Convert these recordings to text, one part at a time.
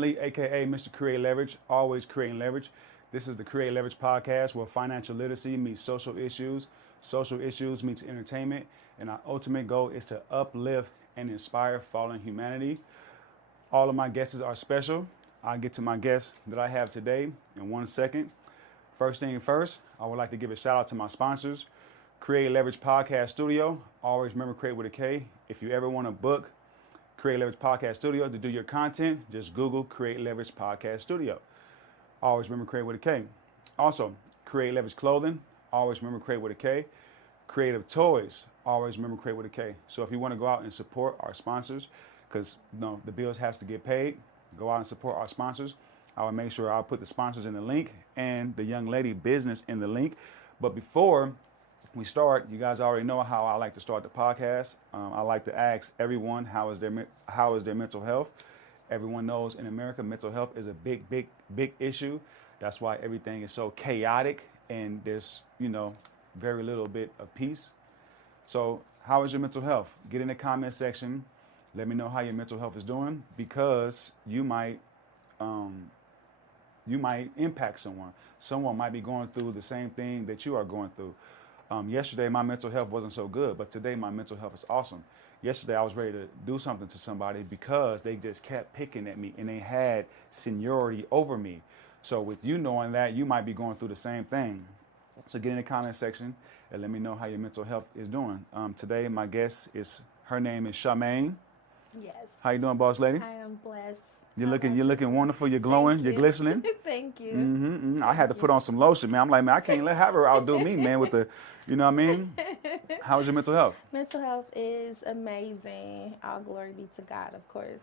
Lee, a.k.a. Mr. Kreate Leverage, always creating leverage. This is the Kreate Leverage Podcast where financial literacy meets social issues meets entertainment, and our ultimate goal is to uplift and inspire fallen humanity. All of my guests are special. I'll get to my guests that I have today in 1 second. First thing first, I would like to give a shout out to my sponsors, Kreate Leverage Podcast Studio. Always remember Kreate with a K. If you ever want to book Kreate Leverage Podcast Studio to do your content, just Google Kreate Leverage Podcast Studio. Always remember Kreate with a K. Also, Kreate Leverage Clothing. Always remember Kreate with a K. Creative Toys. Always remember Kreate with a K. So if you want to go out and support our sponsors, because the bills has to get paid, go out and support our sponsors. I will make sure I'll put the sponsors in the link and the young lady business in the link. But before we start, you guys already know how I like to start the podcast. I like to ask everyone how is their mental health. Everyone knows in America, mental health is a big issue. That's why everything is so chaotic and there's, very little bit of peace. So how is your mental health? Get in the comment section. Let me know how your mental health is doing, because you might impact someone. Someone might be going through the same thing that you are going through. Yesterday, my mental health wasn't so good, but today my mental health is awesome. Yesterday, I was ready to do something to somebody because they just kept picking at me and they had seniority over me. So with you knowing that, you might be going through the same thing. So get in the comment section and let me know how your mental health is doing. Today, my guest her name is Chawmein. Yes. How you doing, boss lady? I am blessed. You're looking wonderful. You're glowing. You're glistening. Thank you. I had to put on some lotion, man. I'm like, man, I can't have her outdo me, man, with the, you know what I mean? How's your mental health? Mental health is amazing. All glory be to God, of course.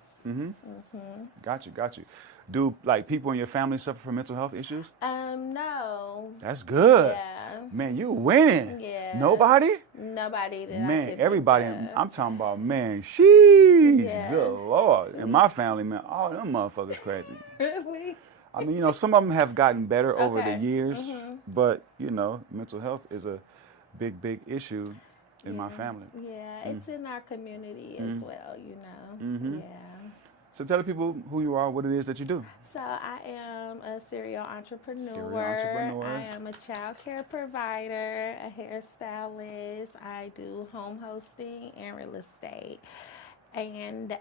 Got you. Do people in your family suffer from mental health issues? No. That's good. Yeah. Man, you winning. Yeah. Nobody? Nobody that Man, I can everybody. think of. I'm talking about, man, sheesh. Yeah. Good Lord. In my family, man, all them motherfuckers crazy. Really? I mean, some of them have gotten better over the Okay. years, but, mental health is a big issue in my family. Yeah, it's in our community as well, Yeah. So tell the people who you are, what it is that you do. So I am a serial entrepreneur. I am a child care provider, a hairstylist. I do home hosting and real estate. And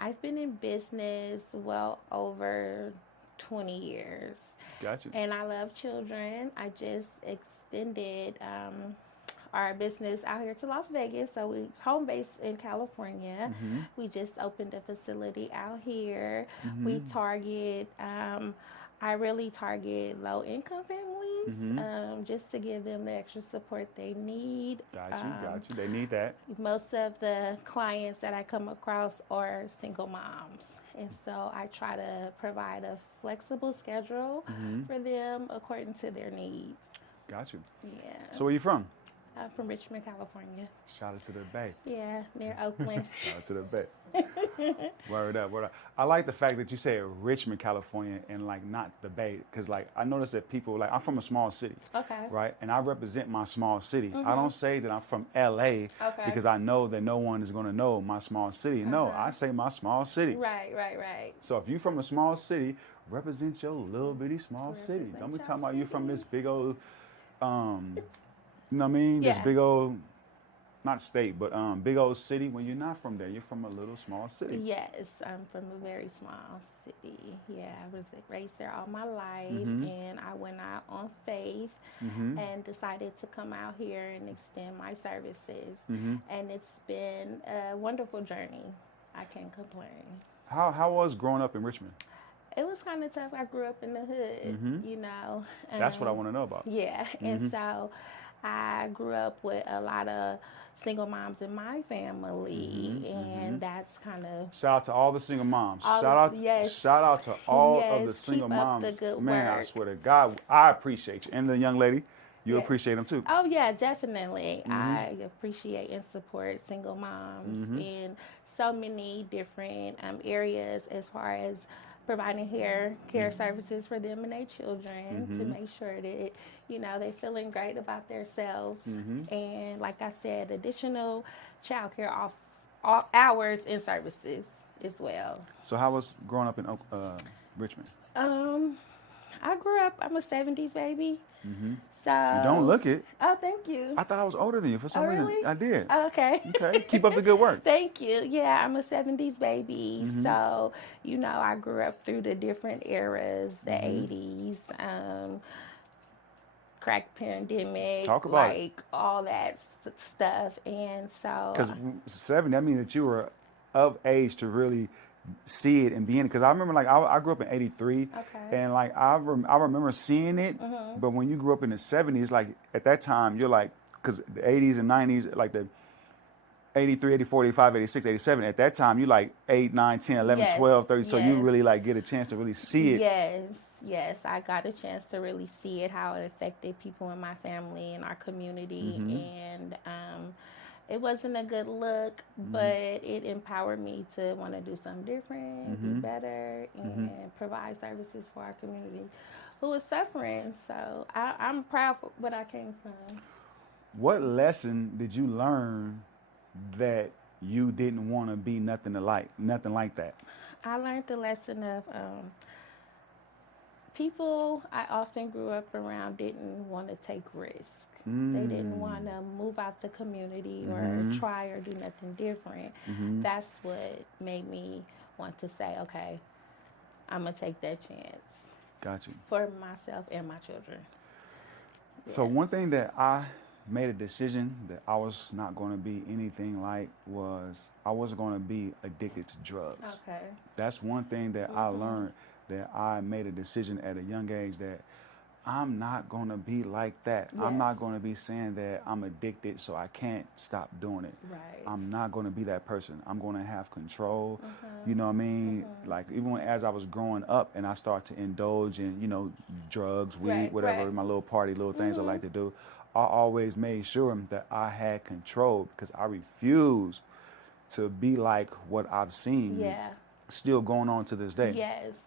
I've been in business well over 20 years. Gotcha. And I love children. I just extended our business out here to Las Vegas. So we home based in California. We just opened a facility out here. We target, I really target low income families, just to give them the extra support they need. Got you. They need that. Most of the clients that I come across are single moms. And so I try to provide a flexible schedule for them according to their needs. Got you. Yeah. So where you from? I'm from Richmond, California. Shout out to the Bay. Yeah, near Oakland. Shout out to the Bay. Word up. I like the fact that you say Richmond, California, and not the Bay, because I noticed that people I'm from a small city. Okay. Right, and I represent my small city. I don't say that I'm from LA because I know that no one is going to know my small city. No, I say my small city. Right. So if you're from a small city, represent your little bitty small city. Don't be talking about you from this big old, you know what I mean? Yeah. This big old, not state, but big old city when you're not from there. You're from a little small city. Yes, I'm from a very small city. Yeah, I was raised there all my life, and I went out on faith and decided to come out here and extend my services. And it's been a wonderful journey. I can't complain. How was growing up in Richmond? It was kind of tough. I grew up in the hood, That's what I want to know about. Yeah, and so I grew up with a lot of single moms in my family, and that's kind of... Shout out to all the single moms. Shout out to all of the single moms. Up the good Man, work. I swear to God, I appreciate you. And the young lady, you appreciate them too. Oh, yeah, definitely. I appreciate and support single moms in so many different areas as far as providing care services for them and their children to make sure that, they're feeling great about themselves. And like I said, additional child care hours and services as well. So how was growing up in Richmond? I grew up, I'm a 70s baby. Mm-hmm. So You don't look it. Oh, thank you. I thought I was older than you for some reason. Really? I did. Oh, okay. Okay. Keep up the good work. Thank you. Yeah, I'm a 70s baby. Mm-hmm. So, I grew up through the different eras, the Mm-hmm. 80s, crack pandemic, Talk about like all that stuff. And so, Because 70, that means that you were of age to really see it and be in it. Because I remember, like, I grew up in 83. Okay. And, like, I remember seeing it. Mm-hmm. But when you grew up in the 70s, like, at that time, you're like, because the 80s and 90s, like the 83, 84, 85, 86, 87, at that time, you like 8, 9, 10, 11, Yes, 12, 30. So you yes. really, like, get a chance to really see it. Yes, I got a chance to really see it, how it affected people in my family and our community. Mm-hmm. And it wasn't a good look, but it empowered me to want to do something different, be better, and provide services for our community who is suffering. So I'm proud of what I came from. What lesson did you learn that you didn't want to be nothing like that? I learned the lesson of people I often grew up around didn't want to take risks. They didn't want to move out the community or try or do nothing different. That's what made me want to say, okay, I'm going to take that chance. Got you. For myself and my children. Yeah. So one thing that I made a decision that I was not going to be anything like was I wasn't going to be addicted to drugs. Okay. That's one thing that I learned, that I made a decision at a young age that I'm not going to be like that. Yes. I'm not going to be saying that I'm addicted so I can't stop doing it. Right. I'm not going to be that person. I'm going to have control. You know what I mean? Like even as I was growing up and I started to indulge in, drugs, weed, whatever, my little party, little things I like to do, I always made sure that I had control because I refuse to be like what I've seen. Yeah. Still going on to this day. Yes,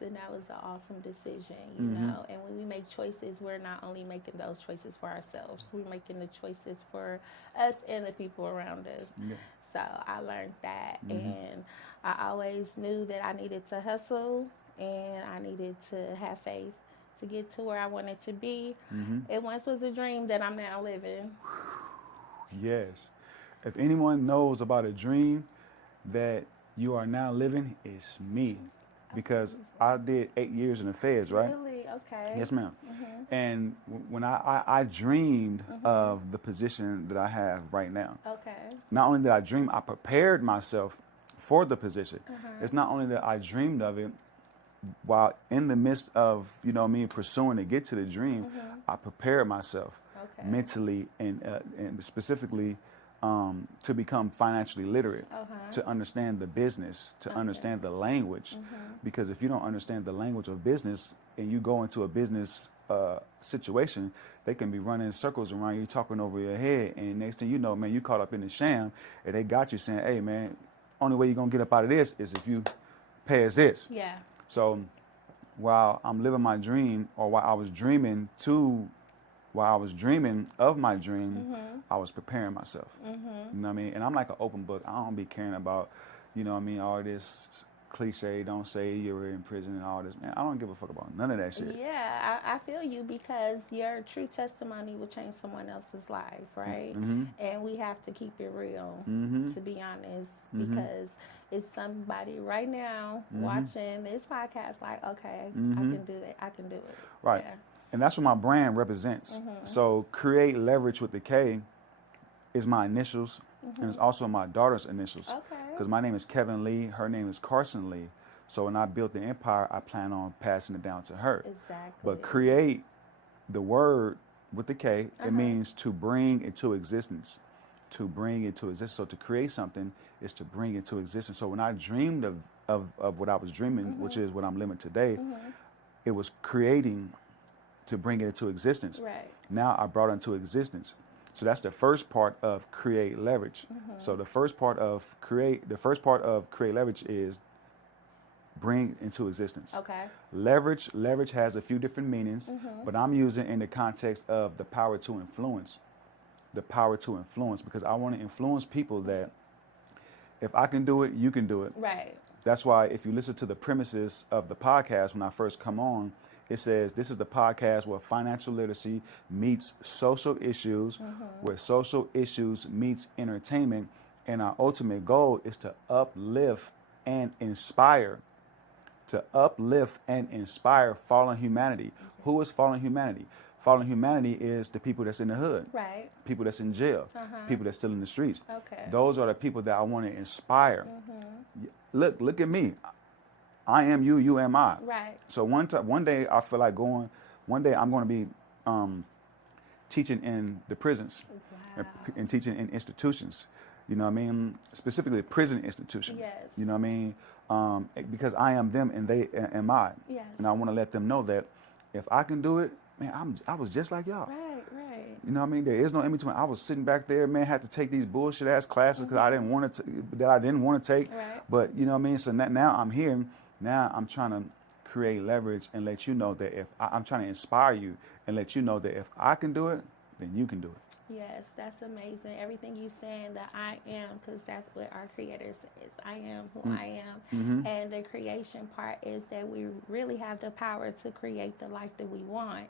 and that was an awesome decision, you know. And when we make choices, we're not only making those choices for ourselves, we're making the choices for us and the people around us. Yeah. So I learned that, and I always knew that I needed to hustle and I needed to have faith to get to where I wanted to be. It once was a dream that I'm now living. Yes. If anyone knows about a dream that you are now living, it's me. Because I did 8 years in the feds, right? Really? Okay. Yes, ma'am. And when I dreamed of the position that I have right now. Okay. Not only did I dream, I prepared myself for the position. It's not only that I dreamed of it, while in the midst of, me pursuing to get to the dream, I prepared myself mentally and specifically to become financially literate, to understand the business, to understand the language. Because if you don't understand the language of business and you go into a business situation, they can be running circles around you, talking over your head. And next thing you know, man, you caught up in the sham and they got you saying, hey, man, only way you're going to get up out of this is if you pay us this. Yeah. So while I'm living my dream, or while I was dreaming of my dream, I was preparing myself. You know what I mean? And I'm like an open book. I don't be caring about, all this cliche, don't say you were in prison and all this. Man, I don't give a fuck about none of that shit. Yeah, I feel you, because your true testimony will change someone else's life, right? And we have to keep it real, to be honest, because it's somebody right now watching this podcast like, okay, I can do it. I can do it. Right. Yeah. And that's what my brand represents. So Kreate Leverage with the K is my initials, and it's also my daughter's initials. Okay. Because my name is Kevin Lee, her name is Carson Lee. So when I built the empire, I plan on passing it down to her. Exactly. But create, the word with the K, it means to bring into existence. To bring into existence. So to create something is to bring into existence. So when I dreamed of what I was dreaming, which is what I'm living today, it was creating to bring it into existence. Right. Now I brought it into existence. So that's the first part of Kreate Leverage. So the first part of Kreate Leverage is bring into existence. Okay. Leverage has a few different meanings, but I'm using in the context of the power to influence. The power to influence, because I want to influence people that if I can do it, you can do it. Right. That's why if you listen to the premises of the podcast when I first come on, it says this is the podcast where financial literacy meets social issues, where social issues meets entertainment, and our ultimate goal is to uplift and inspire. To uplift and inspire fallen humanity. Who is fallen humanity? Fallen humanity is the people that's in the hood, Right. people that's in jail, people that's still in the streets. Okay. Those are the people that I want to inspire. Look at me. I am you, you am I. Right. So one day I feel like going. One day I'm going to be teaching in the prisons and teaching in institutions. You know what I mean? Specifically prison institutions. Yes. You know what I mean? Because I am them and they am I. Yes. And I want to let them know that if I can do it, man, I was just like y'all. Right, right. You know what I mean? There is no in between. I was sitting back there, man, had to take these bullshit ass classes because I didn't want to take. Right. But you know what I mean? So now I'm here. Now I'm trying to create leverage and let you know that if I'm trying to inspire you and let you know that if I can do it, then you can do it. Yes, that's amazing. Everything you saying, that I am, because that's what our creator says. I am who I am. And the creation part is that we really have the power to create the life that we want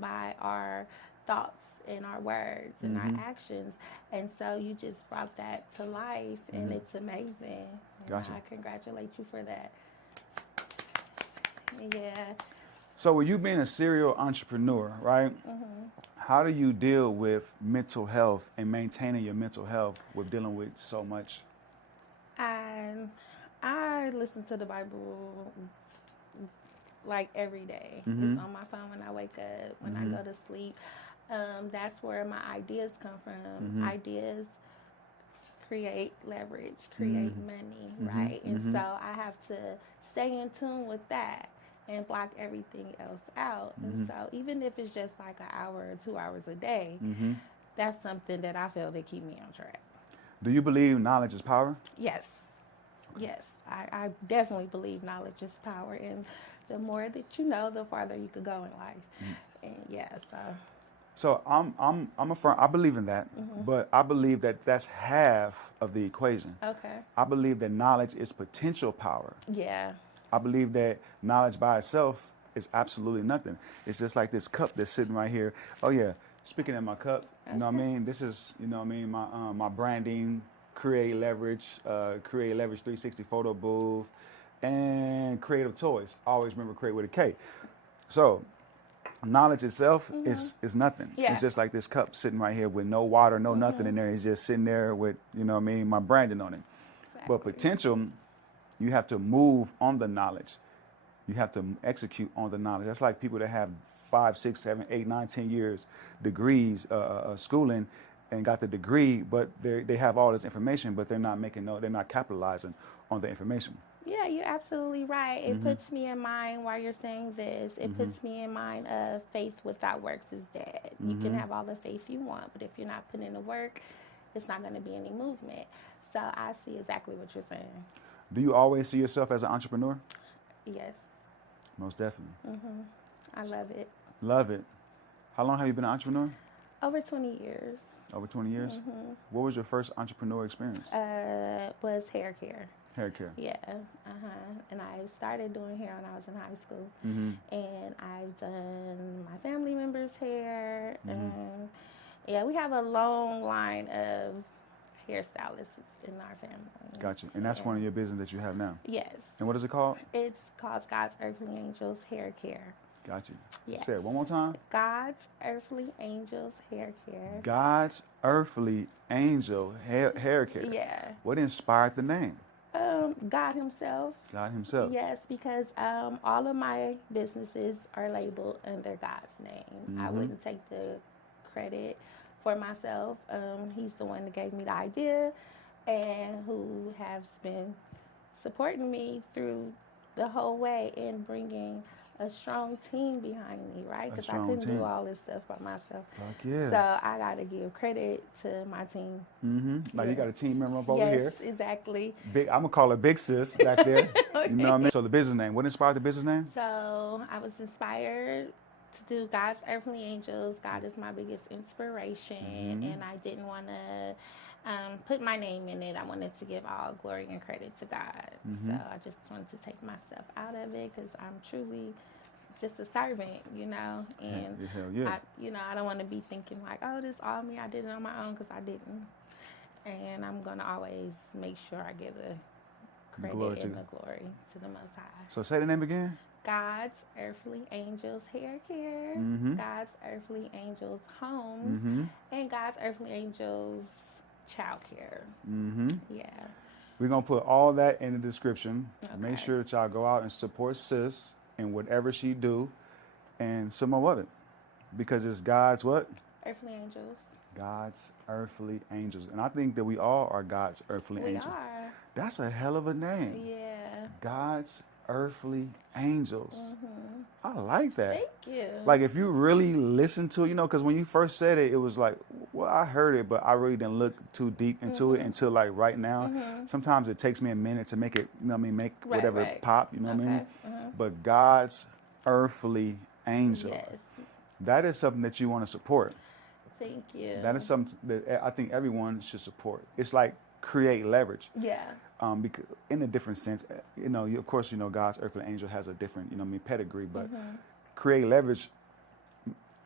by our thoughts and our words and our actions. And so you just brought that to life, and it's amazing. And Gotcha. I congratulate you for that. Yeah. So with you being a serial entrepreneur, right? How do you deal with mental health and maintaining your mental health with dealing with so much? I listen to the Bible like every day. It's on my phone when I wake up, when I go to sleep. That's where my ideas come from. Ideas create leverage, create money, right? And so I have to stay in tune with that and block everything else out. And so even if it's just like an hour or 2 hours a day, that's something that I feel that keep me on track. Do you believe knowledge is power? Yes. Okay. Yes. I definitely believe knowledge is power. And the more that you know, the farther you could go in life. And yeah, So I'm a firm. I believe in that, but I believe that that's half of the equation. okay. I believe that knowledge is potential power. Yeah. I believe that knowledge by itself is absolutely nothing. It's just like this cup that's sitting right here. Oh yeah, speaking of my cup, you know what I mean? This is, you know what I mean, my branding, Kreate Leverage, Kreate Leverage 360 photo booth, and Creative Toys. I always remember Create with a K. So knowledge itself is nothing. Yeah. It's just like this cup sitting right here with no water, no nothing in there. It's just sitting there with, you know what I mean, my branding on it. Exactly. But potential, you have to move on the knowledge. You have to execute on the knowledge. That's like people that have 5, 6, 7, 8, 9, 10 years degrees, schooling, and got the degree, but they have all this information, but they're not capitalizing on the information. Yeah, you're absolutely right. It puts me in mind, while you're saying this, it puts me in mind of faith without works is dead. You can have all the faith you want, but if you're not putting in the work, it's not going to be any movement. So I see exactly what you're saying. Do you always see yourself as an entrepreneur? Yes. Most definitely. I love it. Love it. How long have you been an entrepreneur? Over 20 years. Over 20 years? What was your first entrepreneur experience? Was hair care. Hair care. Yeah. And I started doing hair when I was in high school. And I've done my family members' hair. And yeah, we have a long line of hairstylists in our family. Gotcha. And that's one of your business that you have now? Yes. And what is it called? It's called Godsearthlyangels Hair Care. Gotcha. Yes. Say it one more time. God's Earthly Angels Hair Care. God's Earthly Angel Hair Care. Yeah. What inspired the name? God himself. God himself. Yes, because all of my businesses are labeled under God's name. I wouldn't take the credit for myself. He's the one that gave me the idea and who has been supporting me through the whole way in bringing a strong team behind me, right? Because I couldn't do all this stuff by myself. Fuck yeah. So I got to give credit to my team. Like you got a team member up over here. Yes, exactly. Big. I'm gonna call her Big Sis back there. Okay. You know what I mean? So the business name. What inspired the business name? So I was inspired to do God's Earthly Angels. God is my biggest inspiration, and I didn't want to put my name in it. I wanted to give all glory and credit to God. So I just wanted to take myself out of it because I'm truly just a servant, and Hell yeah. I don't want to be thinking like, oh, this all me. I did it on my own, because I didn't. And I'm going to always make sure I give the credit and the glory to the Most High. So say the name again. God's Earthly Angels Hair Care, God's Earthly Angels Homes, and God's Earthly Angels Child Care. Yeah. We're going to put all that in the description. Okay. Make sure that y'all go out and support sis in whatever she do and some more of it. Because it's God's what? Earthly Angels. God's Earthly Angels. And I think that we all are God's Earthly Angels. We are. That's a hell of a name. Yeah. God's Earthly Angels. I like that. Thank you. Like if you really listen to it, because when you first said it, it was like, well, I heard it, but I really didn't look too deep into it until like right now. Sometimes it takes me a minute to make it, make whatever pop, what I mean? But God's Earthly Angel. Yes. That is something that you want to support. Thank you. That is something that I think everyone should support. It's like Kreate Leverage. Yeah. Because in a different sense, of course, God's Earthly Angel has a different, pedigree, but Kreate Leverage,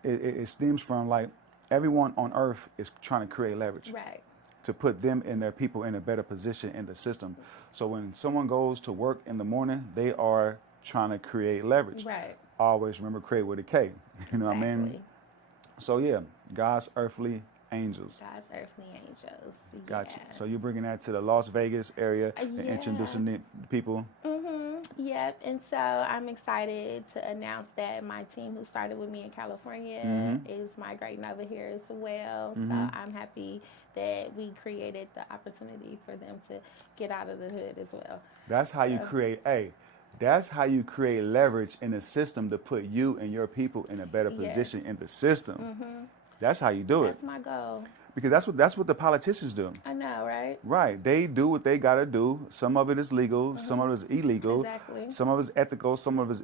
it stems from like everyone on earth is trying to create leverage. Right. To put them and their people in a better position in the system. So when someone goes to work in the morning, they are trying to create leverage. Right. Always remember create with a K. You know what I mean? So yeah, God's Earthly Angels. God's Earthly Angels. Yeah. Gotcha. So you're bringing that to the Las Vegas area and introducing the people. Yep. And so I'm excited to announce that my team who started with me in California is migrating over here as well. So I'm happy that we created the opportunity for them to get out of the hood as well. That's how you create That's how you create leverage in the system to put you and your people in a better position in the system. That's how you do it. That's my goal. Because that's what the politicians do. I know, right? Right. They do what they got to do. Some of it is legal. Some of it is illegal. Exactly. Some of it is ethical. Some of it is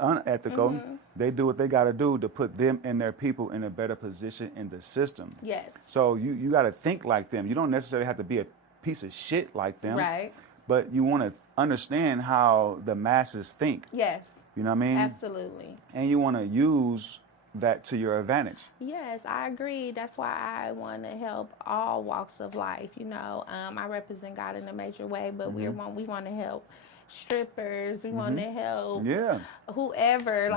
unethical. They do what they got to do to put them and their people in a better position in the system. Yes. So you got to think like them. You don't necessarily have to be a piece of shit like them. Right. But you want to understand how the masses think. Yes. You know what I mean? Absolutely. And you want to use that to your advantage. Yes, I agree. That's why I want to help all walks of life. I represent God in a major way, but we want to help strippers. We want to help whoever,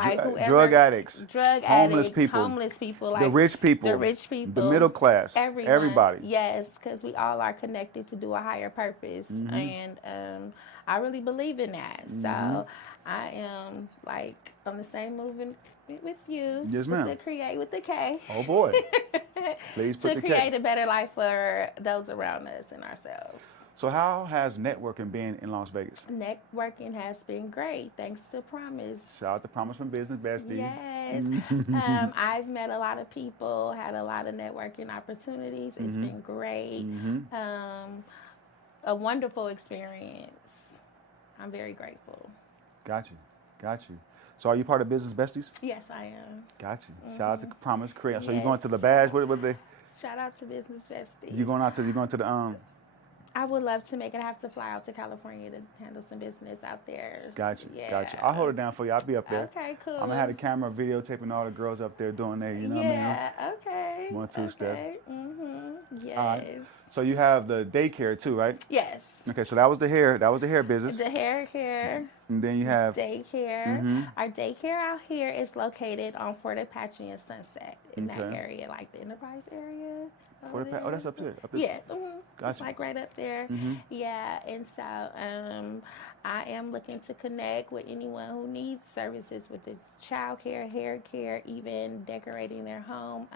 drug addicts, homeless people, like the rich people, the middle class, everybody. Yes, because we all are connected to do a higher purpose, and I really believe in that. So I am on the same movement with you. Yes, ma'am. To create with the K. Oh boy. Please put to the create K. a better life for those around us and ourselves. So how has networking been in Las Vegas? Networking has been great, thanks to Promise. Shout out to Promise from Business Bestie. Yes. I've met a lot of people, had a lot of networking opportunities. It's been great. A wonderful experience. I'm very grateful. Got you. So are you part of Business Besties? Yes, I am. Got you. Shout out to Promise Create. So Yes. you going to the badge? What they? Shout out to Business Besties. You going to the I would love to make it. I have to fly out to California to handle some business out there. Got you. Yeah. I'll hold it down for you. I'll be up there. Okay, cool. I'm gonna have the camera videotaping all the girls up there doing their, you know what I mean? Yeah, okay. 1, 2 step. Yes. All right. So you have the daycare too, right? Yes. Okay, so that was the hair business. The hair care. And then you have Daycare. Our daycare out here is located on Fort Apache and Sunset in that area, like the Enterprise area. Oh, that's up there. Yeah. Gotcha. It's like right up there. Yeah. And so I am looking to connect with anyone who needs services with the child care, hair care, even decorating their home.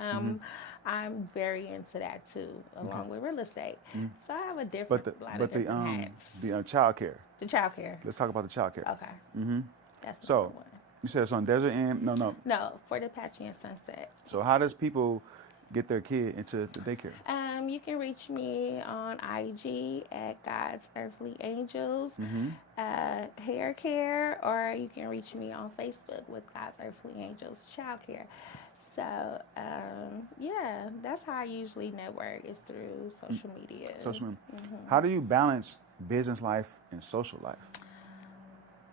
I'm very into that too, along with real estate. So I have a different lot of different hats. The child care. The child care. Let's talk about the child care. Okay. That's so one. You said it's on Desert End? No. No, Fort Apache and Sunset. So how does people get their kid into the daycare? You can reach me on IG at Godsearthlyangels, hair care, or you can reach me on Facebook with Godsearthlyangels Child Care. So, yeah, that's how I usually network, is through social media. Social media. How do you balance business life and social life?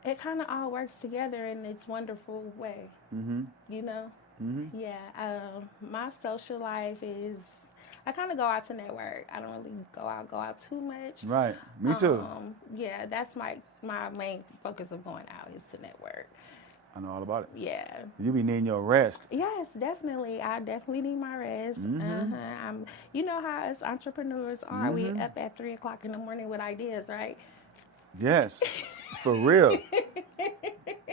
It kind of all works together in its wonderful way, you know? Yeah, my social life is, I kind of go out to network. I don't really go out too much. Right, me too. Yeah, that's my main focus of going out, is to network. I know all about it. Yeah. You be needing your rest. Yes, definitely. I definitely need my rest. You know how us entrepreneurs are. We up at 3 o'clock in the morning with ideas, right? Yes, for real.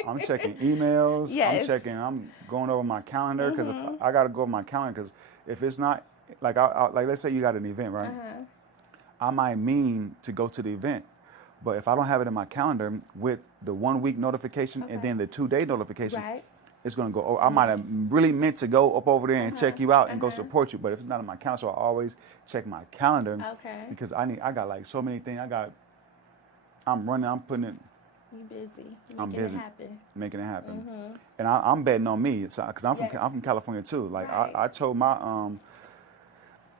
I'm checking emails. Yes. I'm going over my calendar, because I got to go over my calendar, because if it's not, like, like, let's say you got an event, right? I might mean to go to the event, but if I don't have it in my calendar with the 1 week notification and then the 2-day notification, it's going to go, oh, I might have really meant to go up over there and check you out and go support you, but if it's not in my calendar, so I always check my calendar, because I got like so many things. I'm running, I'm putting it. You busy. I'm busy. Making it happen. Mm-hmm. And I'm betting on me, because I'm from California too. Like I told my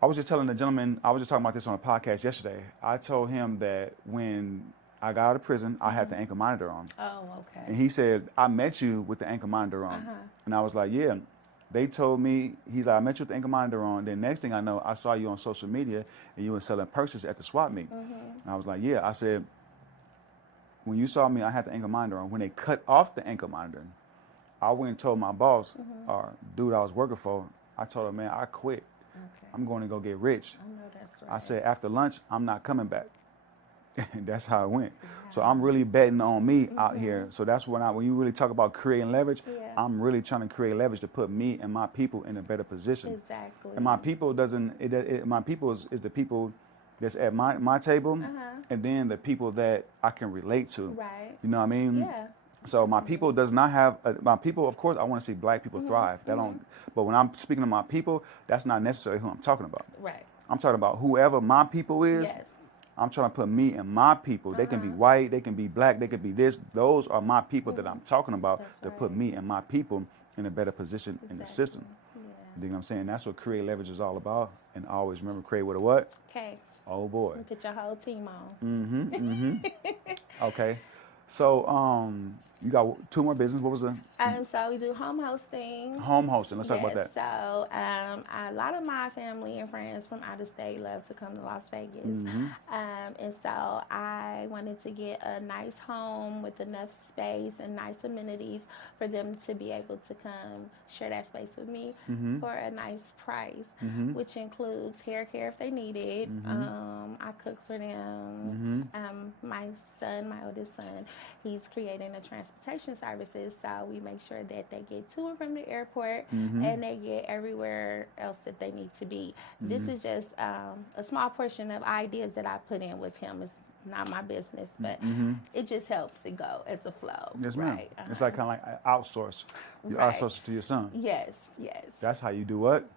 I was just telling the gentleman, I was just talking about this on a podcast yesterday. I told him that when I got out of prison, I had the ankle monitor on. Oh, okay. And he said, I met you with the ankle monitor on. And I was like, yeah. They told me, he's like, I met you with the ankle monitor on. Then next thing I know, I saw you on social media and you were selling purses at the swap meet. And I was like, yeah. I said, when you saw me, I had the ankle monitor on. When they cut off the ankle monitor, I went and told my boss, or dude I was working for, I told him, man, I quit. Okay. I'm going to go get rich. I know that's right. I said, after lunch, I'm not coming back. And that's how it went. So I'm really betting on me out here. So that's when you really talk about creating leverage, I'm really trying to create leverage to put me and my people in a better position. Exactly. And my people my people is the people that's at my table, and then the people that I can relate to. Right. You know what I mean? Yeah. So my people does not have my people. Of course, I want to see black people thrive. That don't. But when I'm speaking to my people, that's not necessarily who I'm talking about. Right. I'm talking about whoever my people is. Yes. I'm trying to put me and my people. They can be white, they can be black, they can be this. Those are my people that I'm talking about. That's put me and my people in a better position in the system. Yeah. You know what I'm saying? That's what Kreate Leverage is all about. And always remember, create with a what? Okay. Oh boy. Put your whole team on. Okay. So you got 2 more business. What was the? So we do home hosting. Home hosting. Let's talk about that. So a lot of my family and friends from out of state love to come to Las Vegas. And so I wanted to get a nice home with enough space and nice amenities for them to be able to come share that space with me for a nice price, which includes hair care if they need it. I cook for them. My son, my oldest son, he's creating a transportation services, so we make sure that they get to and from the airport and they get everywhere else that they need to be. This is just a small portion of ideas that I put in with him. It's not my business, but it just helps it go as a flow. Yes, ma'am. Right? It's like kind of like outsource. You outsource it to your son. Yes. That's how you do what?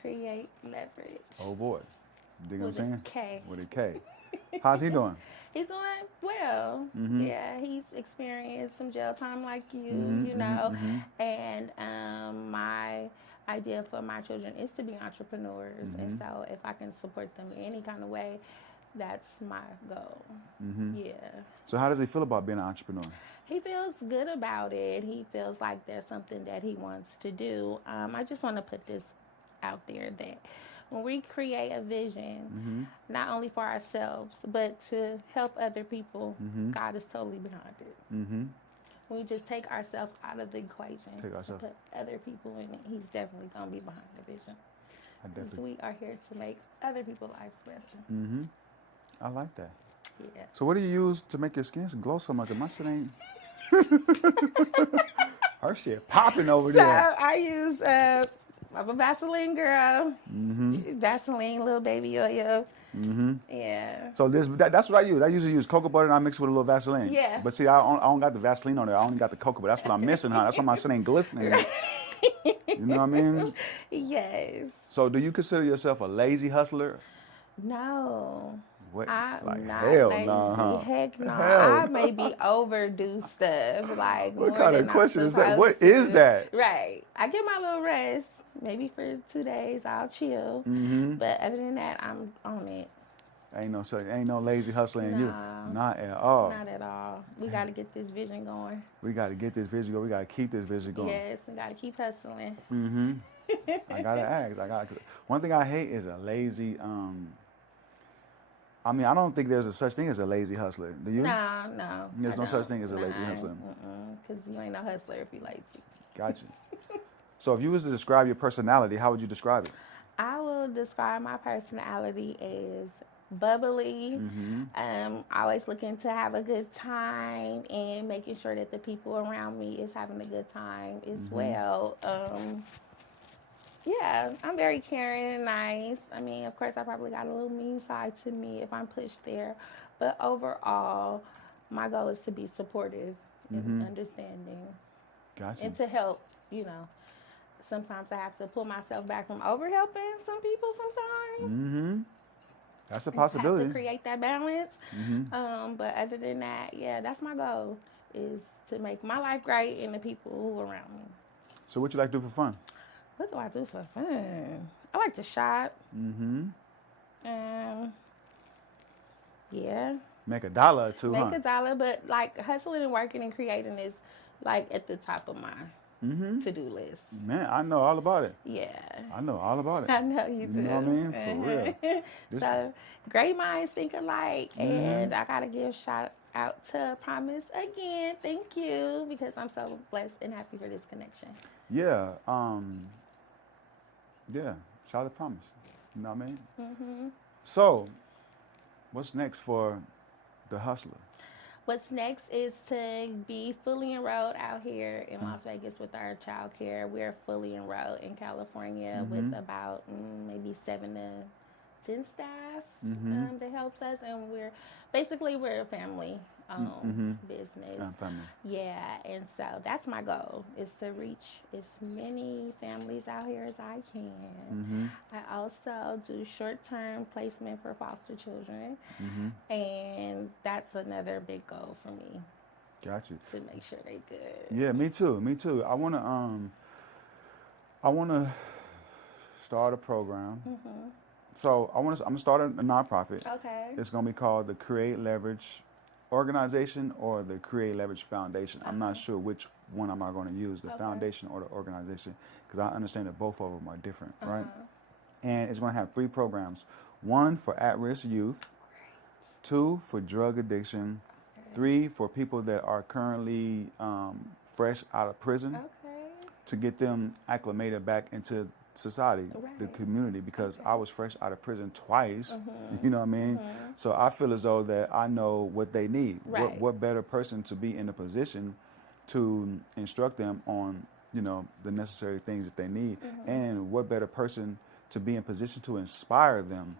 Create leverage. Oh boy. You dig what I'm saying? K. With a K. How's he doing? He's doing well. Yeah, he's experienced some jail time like you, you know. And my idea for my children is to be entrepreneurs. And so if I can support them in any kind of way, that's my goal. Yeah. So how does he feel about being an entrepreneur? He feels good about it. He feels like there's something that he wants to do. I just want to put this out there that when we create a vision, not only for ourselves, but to help other people, God is totally behind it. When we just take ourselves out of the equation and put other people in it, he's definitely going to be behind the vision. Because we are here to make other people's lives better. I like that. Yeah. So what do you use to make your skin glow so much? My shit ain't... Her shit popping over there. So I use... I'm a Vaseline girl. Vaseline, little baby oil. Yeah. So that's what I use. I usually use cocoa butter and I mix it with a little Vaseline. Yeah. But see, I don't got the Vaseline on there. I only got the cocoa butter. That's what I'm missing, huh? That's why my shit ain't glistening. You know what I mean? Yes. So do you consider yourself a lazy hustler? No. What? I'm like not hell lazy. no, huh? Heck no. Hell I no. maybe overdo stuff like What more kind than of question I'm is that? What supposed to. is that? Right. I get my little rest. Maybe for 2 days I'll chill. Mm-hmm. But other than that, I'm on it. Ain't no lazy hustling in you. No. Not at all. Not at all. We got to get this vision going. We got to get this vision going. We got to keep this vision going. Yes, we got to keep hustling. Mm-hmm. I got to ask. One thing I hate is a lazy, I mean, I don't think there's a such thing as a lazy hustler. Do you? No. There's no such thing as a lazy hustler. Because you ain't no hustler if you lazy. Gotcha. So if you was to describe your personality, how would you describe it? I will describe my personality as bubbly. Always looking to have a good time and making sure that the people around me is having a good time as well. Yeah, I'm very caring and nice. I mean, of course, I probably got a little mean side to me if I'm pushed there. But overall, my goal is to be supportive and understanding. Gotcha. And to help, Sometimes I have to pull myself back from over-helping some people sometimes. That's a possibility. Have to create that balance. But other than that, yeah, that's my goal, is to make my life great and the people who are around me. So what you like to do for fun? What do I do for fun? I like to shop. Yeah. Make $1 or $2, Make $1, but like hustling and working and creating is like at the top of my to-do list. Man, I know all about it. Yeah. I know all about it. I know you do. You know what I mean? For real. So, great minds think alike. And I got to give shout out to Promise again. Thank you, because I'm so blessed and happy for this connection. Yeah. Yeah. Shout out to Promise. You know what I mean? So, what's next for the hustler? What's next is to be fully enrolled out here in Las Vegas with our child care. We're fully enrolled in California with about maybe 7 to 10 staff that helps us. And we're a family-owned business. Family. Yeah, and so that's my goal, is to reach as many families out here as I can. I also do short-term placement for foster children, and that's another big goal for me. Gotcha. To make sure they good. Yeah, me too. I wanna start a program. So I'm gonna start a nonprofit. Okay. It's gonna be called the Kreate Leverage Organization or the Kreate Leverage Foundation. I'm not sure which one am I going to use, the foundation or the organization, because I understand that both of them are different, right? And it's going to have 3 programs: 1 for at-risk youth, 2 for drug addiction, 3 for people that are currently fresh out of prison, to get them acclimated back into society, the community, because I was fresh out of prison twice, you know what I mean? So I feel as though that I know what they need. What better person to be in a position to instruct them on, the necessary things that they need, and what better person to be in position to inspire them.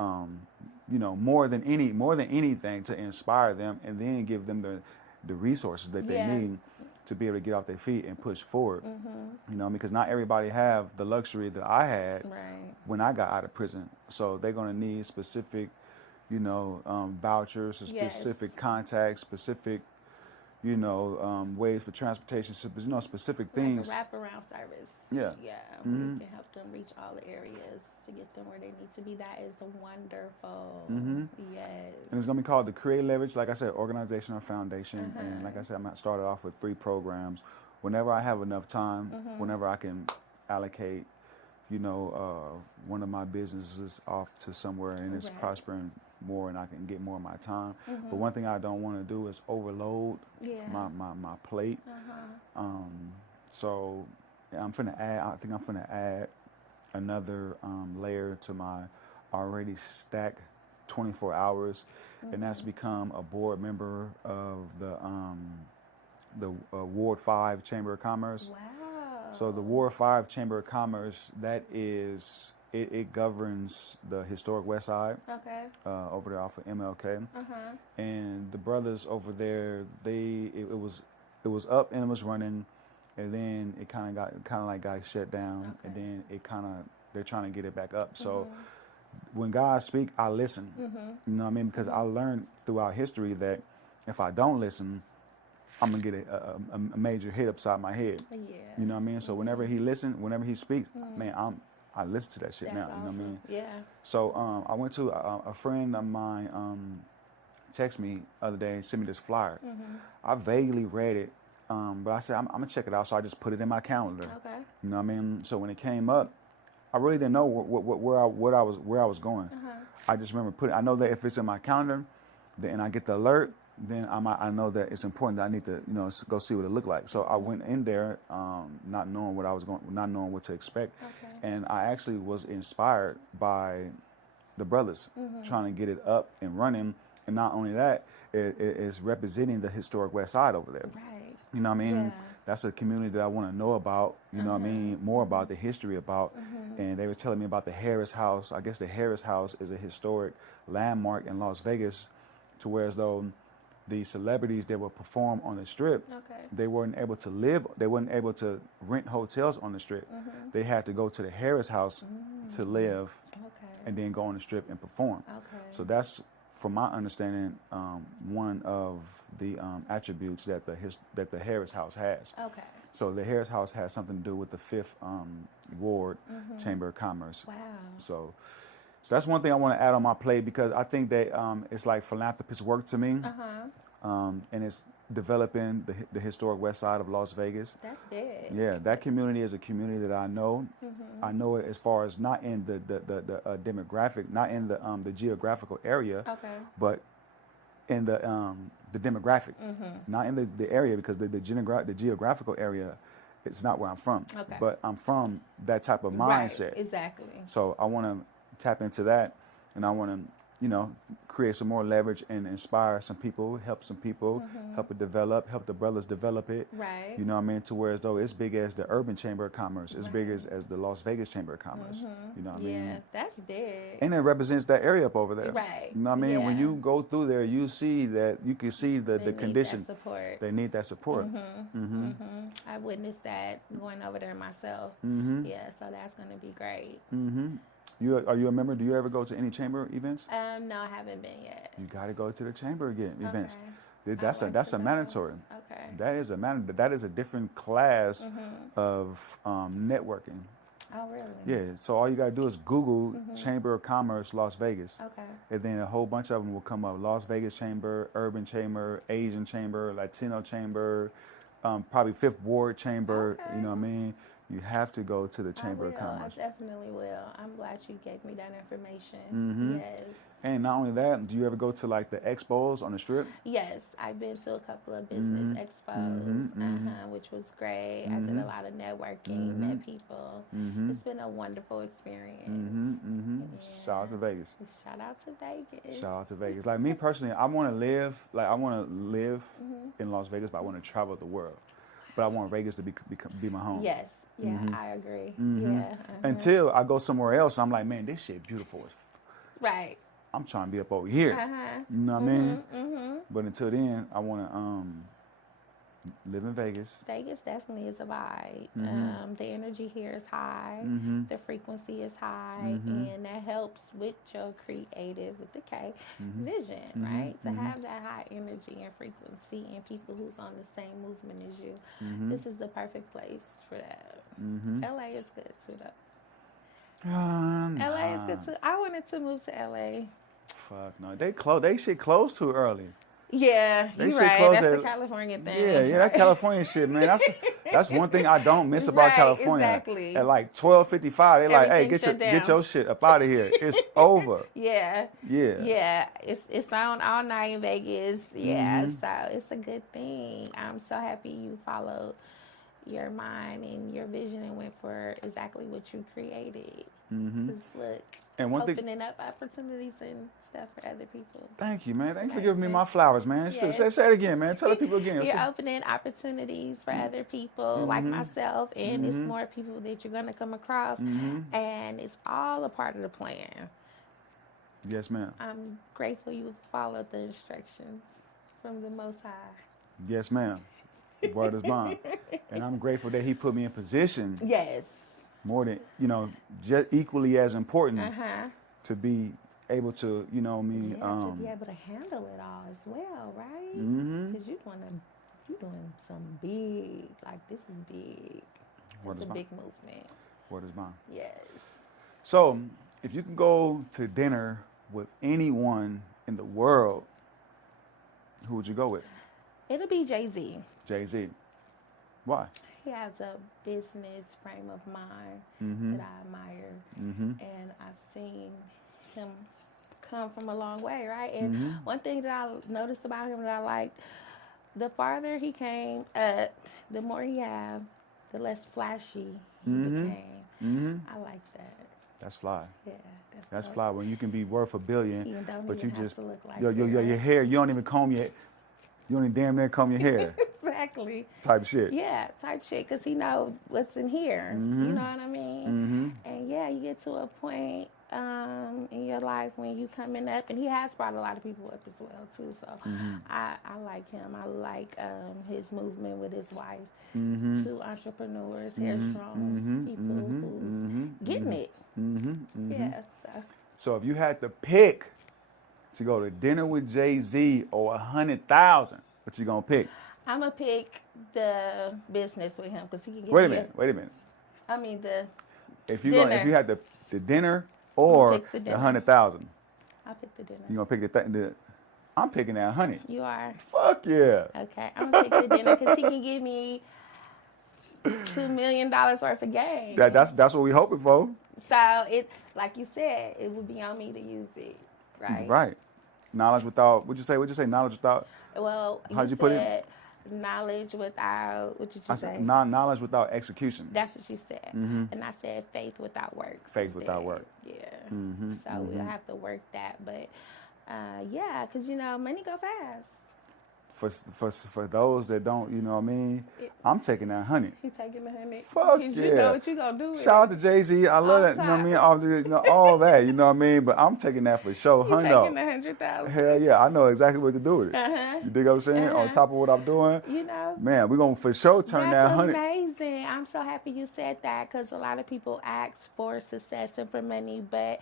More than anything, to inspire them and then give them the resources that they need to be able to get off their feet and push forward. Because not everybody have the luxury that I had when I got out of prison. So they're going to need specific, vouchers, specific contacts, specific, ways for transportation, specific things. Like a wraparound service. Yeah. Yeah. We can help them reach all the areas to get them where they need to be. That is wonderful. Yes. And it's going to be called the Kreate Leverage, like I said, organization or foundation. And like I said, I'm going to start it off with 3 programs. Whenever I have enough time, whenever I can allocate, one of my businesses off to somewhere and it's prospering more and I can get more of my time. But one thing I don't want to do is overload my plate. So I think I'm finna add another layer to my already stacked 24 hours, and that's become a board member of the Ward 5 Chamber of Commerce. Wow. So the Ward 5 Chamber of Commerce, that is, it governs the historic West Side. Over there off of MLK. And the brothers over there, it was up and it was running and then it kind of got shut down, and then they're trying to get it back up. So when God speak, I listen. You know what I mean? Because I learned throughout history that if I don't listen, I'm gonna get a major hit upside my head. Yeah. You know what I mean? So whenever he speaks, man, I listen to that shit. That's now. You know awesome. what I mean? Yeah. So I went to a friend of mine text me the other day and sent me this flyer. I vaguely read it, but I said I'm gonna check it out. So I just put it in my calendar. Okay. You know what I mean? So when it came up, I really didn't know where I was going. I just remember I know that if it's in my calendar, then I get the alert, then I know that it's important that I need to go see what it looked like. So I went in there not knowing what to expect, and I actually was inspired by the brothers trying to get it up and running. And not only that, it's representing the historic West Side over there. Right. You know what I mean? Yeah. That's a community that I want to know about, you know what I mean? More about the history about. And they were telling me about the Harris House. I guess the Harris House is a historic landmark in Las Vegas, to where as though the celebrities that would perform on the Strip, they weren't able to rent hotels on the Strip. They had to go to the Harris House to live and then go on the Strip and perform. So that's, from my understanding, one of the attributes that the Harris House has. So the Harris House has something to do with the 5th Ward Chamber of Commerce. Wow. So that's one thing I want to add on my plate, because I think that it's like philanthropist work to me, and it's developing the historic West Side of Las Vegas. That's big. Yeah, that community is a community that I know. I know it as far as not in the demographic, not in the geographical area, but in the demographic, not in the area, because the geographical area, it's not where I'm from. But I'm from that type of mindset. Right, exactly. So I want to tap into that, and I want to create some more leverage and inspire some people, help some people, help the brothers develop it. Right. You know what I mean? To where as though it's big as the Urban Chamber of Commerce, it's big as the Las Vegas Chamber of Commerce. You know what I mean? Yeah, that's big. And it represents that area up over there. Right. You know what I mean? Yeah. When you go through there, you can see the condition. That support. They need that support. I witnessed that going over there myself. Yeah, so that's going to be great. Are you a member? Do you ever go to any chamber events? No, I haven't been yet. You got to go to the chamber events. Okay. That's a mandatory. Okay. That is a different class of networking. Oh, really? Yeah. So all you got to do is Google Chamber of Commerce Las Vegas. Okay. And then a whole bunch of them will come up: Las Vegas Chamber, Urban Chamber, Asian Chamber, Latino Chamber, probably 5th Ward Chamber. Okay. You know what I mean? You have to go to the Chamber of Commerce. I definitely will. I'm glad you gave me that information. Yes. And not only that, do you ever go to like the expos on the Strip? Yes, I've been to a couple of business expos, which was great. I did a lot of networking, met people. It's been a wonderful experience. Yeah. Shout out to Vegas. Shout out to Vegas. Shout out to Vegas. Like me personally, I want to live in Las Vegas, but I want to travel the world. But I want Vegas to be my home. Yes. Yeah, I agree. Yeah. Until I go somewhere else, I'm like, man, this shit beautiful as Right. I'm trying to be up over here. You know what I mean? But until then, I want to live in Vegas. Vegas definitely is a vibe. The energy here is high. The frequency is high. And that helps with your creative, with the K, vision, right? To have that high energy and frequency and people who's on the same movement as you. This is the perfect place for that. LA is good too, though. LA is good too. I wanted to move to LA. Fuck no. They shit closed too early. Yeah, you're right. That's a California thing. Yeah, that California shit, man. That's one thing I don't miss about California. Exactly. At like 12:55, they're like, "Hey, get your shit up out of here. It's over." Yeah. It's on all night in Vegas. Yeah, so it's a good thing. I'm so happy you followed your mind and your vision and went for exactly what you created. Just look. And one thing, opening up opportunities and stuff for other people. Thank you, man. Thank you for giving me my flowers, man. Yes. Say it again, man. Tell the people again. You're opening opportunities for other people like myself, and it's more people that you're going to come across, and it's all a part of the plan. Yes, ma'am. I'm grateful you followed the instructions from the Most High. Yes, ma'am. Word is bond. And I'm grateful that he put me in position. Yes. More than, just equally as important to be able to, to be able to handle it all as well, right? Because you're doing some big, like this is big. It's a big movement. Word is bond. Yes. So, if you can go to dinner with anyone in the world, who would you go with? It'll be Jay-Z. Jay-Z. Why? He has a business frame of mind that I admire. And I've seen him come from a long way, right? And one thing that I noticed about him that I liked, the farther he came up, the more he had, the less flashy he became. I like that. That's fly. Yeah, that's fly. When you can be worth $1 billion, but you just look like your hair. You don't even comb your. You don't even damn near comb your hair. Exactly. Type shit. Yeah, type shit. Because he knows what's in here. You know what I mean? And yeah, you get to a point in your life when you coming up, and he has brought a lot of people up as well too. So I like him. I like his movement with his wife. Two entrepreneurs, headstrong people who's getting it. Yeah. So if you had to pick to go to dinner with Jay-Z or 100,000, what you gonna pick? I'm gonna pick the business with him because he can get. Wait a minute. I mean if you had the dinner or the 100,000, I'll pick the dinner. You gonna pick the I'm picking that 100. You are. Fuck yeah. Okay, I'm gonna pick the dinner because he can give me $2 million worth of game. That's what we hoping for. So it, like you said, it would be on me to use it, right? Right. Knowledge without. What'd you say? Knowledge without. Well, how'd you put it? Knowledge without. What did you say? Knowledge without execution. That's what you said. And I said faith without work. Faith without work. Yeah. So we'll have to work that, but yeah, because money go fast. For those that don't, you know what I mean, I'm taking that 100. He taking the 100. Fuck yeah. You know what you gonna do with Shout out to Jay-Z. I love that. You know what I mean? All that. You know what I mean? But I'm taking that for sure. You taking the 100,000. Hell yeah. I know exactly what to do with it. You dig what I'm saying? On top of what I'm doing. Man, we're going to for sure turn that 100. That's amazing. I'm so happy you said that because a lot of people ask for success and for money, but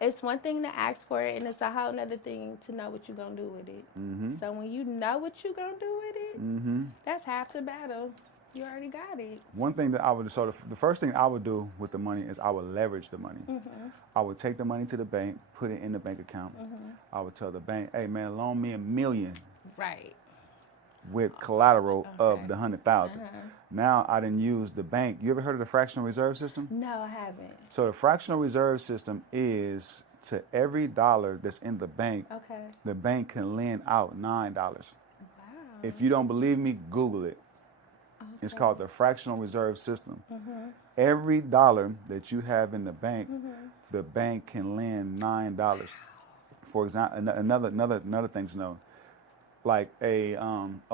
it's one thing to ask for it, and it's a whole other thing to know what you're going to do with it. So when you know what you're going to do with it, that's half the battle. You already got it. One thing that the first thing I would do with the money is I would leverage the money. I would take the money to the bank, put it in the bank account. I would tell the bank, hey man, loan me $1 million. Right. With collateral of the 100,000. Now I didn't use the bank. You ever heard of the fractional reserve system? No, I haven't. So the fractional reserve system is to every dollar that's in the bank, the bank can lend out $9. Wow. If you don't believe me, Google it. It's called the fractional reserve system. Every dollar that you have in the bank, the bank can lend $9. For example, another thing to know. Like a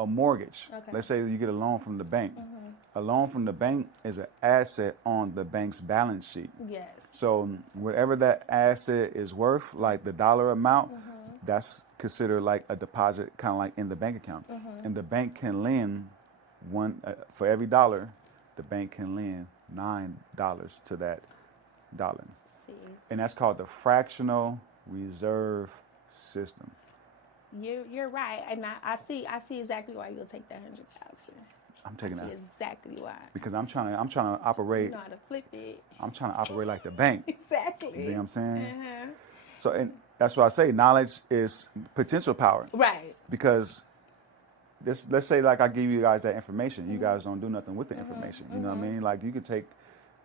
mortgage. Let's say you get a loan from the bank. A loan from the bank is an asset on the bank's balance sheet. Yes. So whatever that asset is worth, like the dollar amount, that's considered like a deposit, kind of like in the bank account. And the bank can lend for every dollar, the bank can lend $9 to that dollar. And that's called the fractional reserve system. You're right, and I see exactly why you'll take that 100,000. I'm taking that. Exactly why. Because I'm trying to operate. You know how to flip it. I'm trying to operate like the bank. Exactly. You know what I'm saying? So, and that's what I say. Knowledge is potential power. Right. Because let's say like I give you guys that information, you guys don't do nothing with the information. You know what I mean? Like you could take,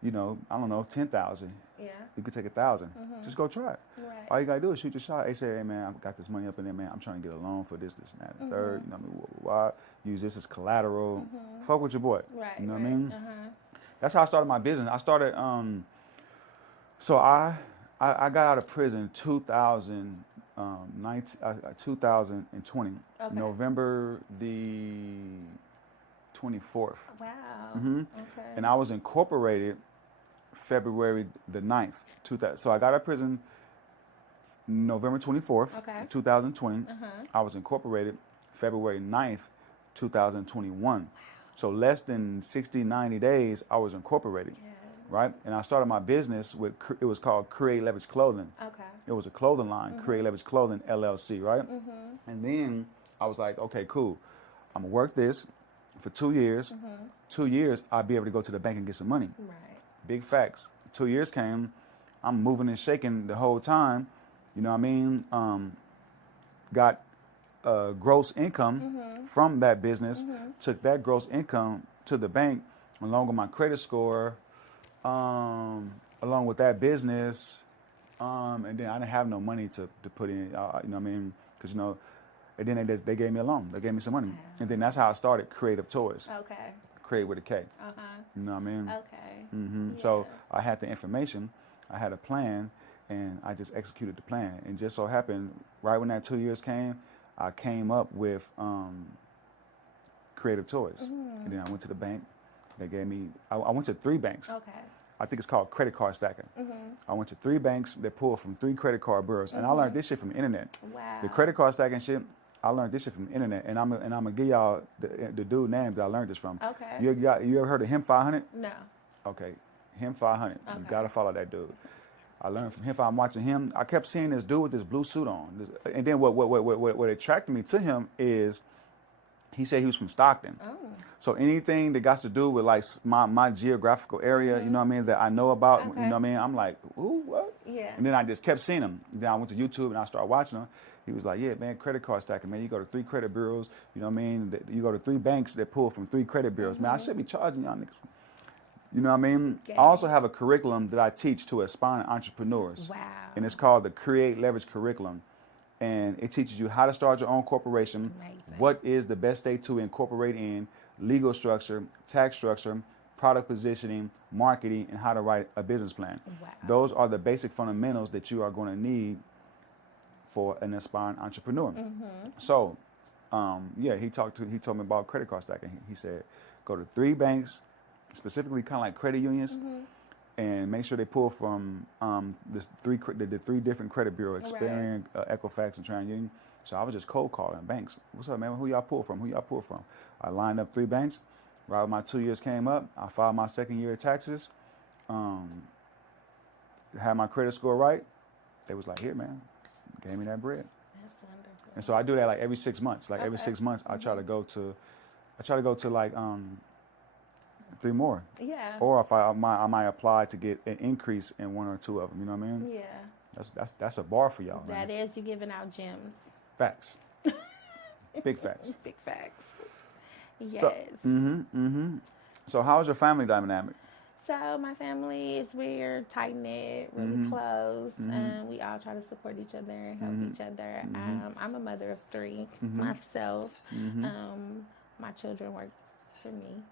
I don't know, 10,000. Yeah. You could take 1,000. Just go try it. Right. All you gotta do is shoot your shot. They say, hey man, I've got this money up in there, man. I'm trying to get a loan for this, and that, and third. You know what I mean? Use this as collateral. Fuck with your boy. Right. You know what I mean? That's how I started my business. I started. So I got out of prison 2020, November the 24th. Wow. Okay. And I was incorporated February the 9th. So I got out of prison November 24th, 2020. I was incorporated February 9th, 2021. So less than 60, 90 days, I was incorporated, right? And I started my business with, it was called Kreate Leverage Clothing. Okay. It was a clothing line, Kreate Leverage Clothing, LLC, right? And then I was like, okay, cool. I'm going to work this for 2 years. 2 years, I'll be able to go to the bank and get some money. Right. Big facts. 2 years came. I'm moving and shaking the whole time. You know what I mean? Got gross income from that business. Took that gross income to the bank along with my credit score, along with that business. And then I didn't have no money to put in, you know what I mean? Because, you know, and then they gave me a loan. They gave me some money. And then that's how I started Creative Toys. Okay. Create with a K. You know what I mean? Okay. So I had the information, I had a plan, and I just executed the plan. And just so happened, right when that 2 years came, I came up with Creative Toys. And then I went to the bank. They gave me, I went to 3 banks. Okay. I think it's called credit card stacking. I went to 3 banks that pulled from 3 credit card bureaus. And I learned this shit from the internet. Wow. The credit card stacking shit, I learned this shit from the internet. And I'm gonna give y'all the dude names that I learned this from. Okay. You ever heard of him 500? No. Okay, him 500. You Okay. gotta follow that dude. I learned from him. I'm watching him. I kept seeing this dude with this blue suit on, and then what attracted me to him is he said he was from Stockton. Oh. So anything that got to do with like my geographical area, you know what I mean, that I know about, you know what I mean, I'm like, ooh, what? Yeah. And then I just kept seeing him. Then I went to YouTube and I started watching him. He was like, yeah, man, credit card stacking, man. You go to 3 credit bureaus, you know what I mean? You go to 3 banks that pull from 3 credit bureaus. Man, I should be charging y'all niggas. You know what I mean? Yeah. I also have a curriculum that I teach to aspiring entrepreneurs. Wow. And it's called the Kreate Leverage Curriculum. And it teaches you how to start your own corporation, Amazing. what is the best state to incorporate in, legal structure, tax structure, product positioning, marketing, and how to write a business plan. Wow. Those are the basic fundamentals that you are going to need for an aspiring entrepreneur. So, yeah, he told me about credit card stacking. He said, go to 3 banks, specifically kind of like credit unions, and make sure they pull from the 3 different credit bureaus, Experian, Equifax, and TransUnion. So I was just cold calling banks. What's up, man? Who y'all pull from? Who y'all pull from? I lined up 3 banks. Right when my 2 years came up, I filed my 2nd year of taxes. Had my credit score right. They was like, here, man. Gave me that bread. That's wonderful. And so I do that like every 6 months. Like every 6 months, I try to go to like 3 more. Yeah. Or if I might apply to get an increase in 1 or 2 of them. You know what I mean? Yeah. That's a bar for y'all. That man. is, you giving out gems. Facts. Big facts. Big facts. Yes. So how's your family dynamic? So my family is, we're tight knit, really close, and we all try to support each other, help each other. I'm a mother of 3 myself. My children work for me.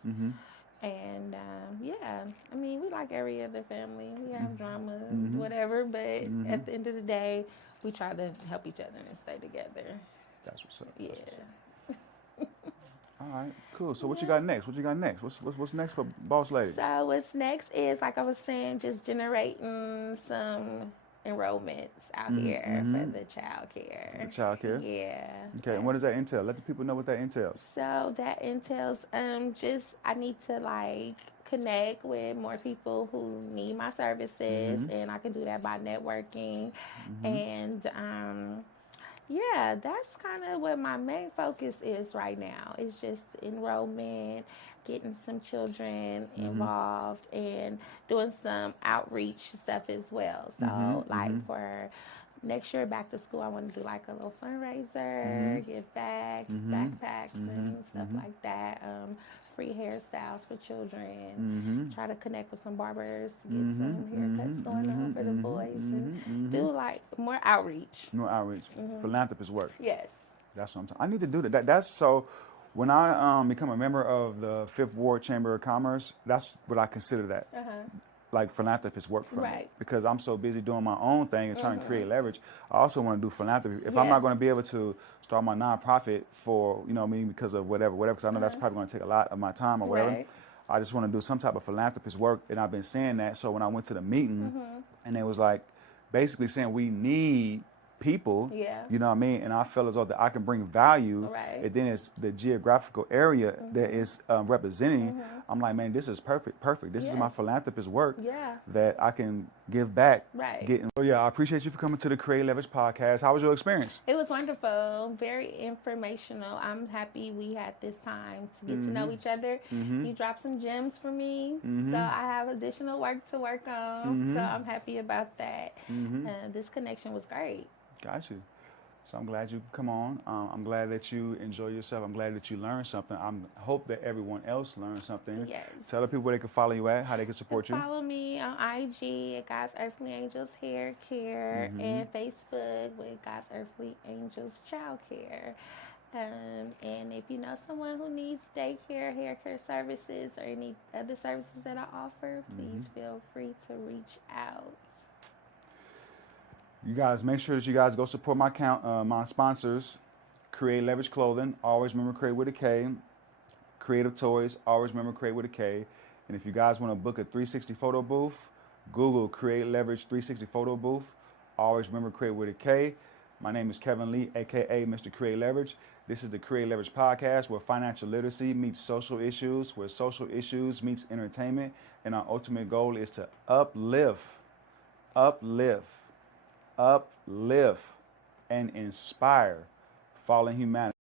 And yeah, I mean, we like every other family. We have drama, whatever, but at the end of the day, we try to help each other and stay together. That's what's up. Yeah. All right, cool. So what you got next? What's next for Boss Lady? So what's next is, like I was saying, just generating some enrollments out here for the child care. The child care? Yeah. Okay, and what does that entail? Let the people know what that entails. So that entails just, I need to like connect with more people who need my services, and I can do that by networking. And yeah, that's kind of what my main focus is right now. It's just enrollment, getting some children involved, and doing some outreach stuff as well. So like for next year back to school, I want to do like a little fundraiser, give bags, backpacks and stuff like that. Free hairstyles for children. Try to connect with some barbers, get some haircuts going on for the boys, and do like more outreach. More outreach, philanthropist work. Yes. That's what I'm talking. I need to do that. That's so. When I become a member of the 5th Ward Chamber of Commerce, that's what I consider that. Like philanthropist work for me. Because I'm so busy doing my own thing and trying to create leverage. I also want to do philanthropy. If I'm not going to be able to start my nonprofit for, you know what I mean, because of whatever, because I know that's probably going to take a lot of my time or whatever. I just want to do some type of philanthropist work, and I've been saying that. So when I went to the meeting, and it was like basically saying we need people. Yeah. You know what I mean? And I feel as though that I can bring value. Right. And then it's the geographical area that is representing. I'm like, man, this is perfect. This is my philanthropist work that I can give back. Right. So yeah, I appreciate you for coming to the Kreate Leverage Podcast. How was your experience? It was wonderful, very informational. I'm happy we had this time to get to know each other. You dropped some gems for me, so I have additional work to work on. So I'm happy about that. This connection was great. Got you. So I'm glad you come on. I'm glad that you enjoy yourself. I'm glad that you learned something. I hope that everyone else learned something. Yes. Tell the people where they can follow you at, how they can support you. Follow me on IG at Godsearthlyangels Hair Care and Facebook with Godsearthlyangels Child Care. And if you know someone who needs daycare, hair care services, or any other services that I offer, please feel free to reach out. You guys, make sure that you guys go support my sponsors, Kreate Leverage Clothing. Always remember Kreate with a K. Creative Toys. Always remember Kreate with a K. And if you guys want to book a 360 photo booth, Google Kreate Leverage 360 photo booth. Always remember Kreate with a K. My name is Kevin Lee, a.k.a. Mr. Kreate Leverage. This is the Kreate Leverage Podcast, where financial literacy meets social issues, where social issues meets entertainment, and our ultimate goal is to uplift, and inspire fallen humanity.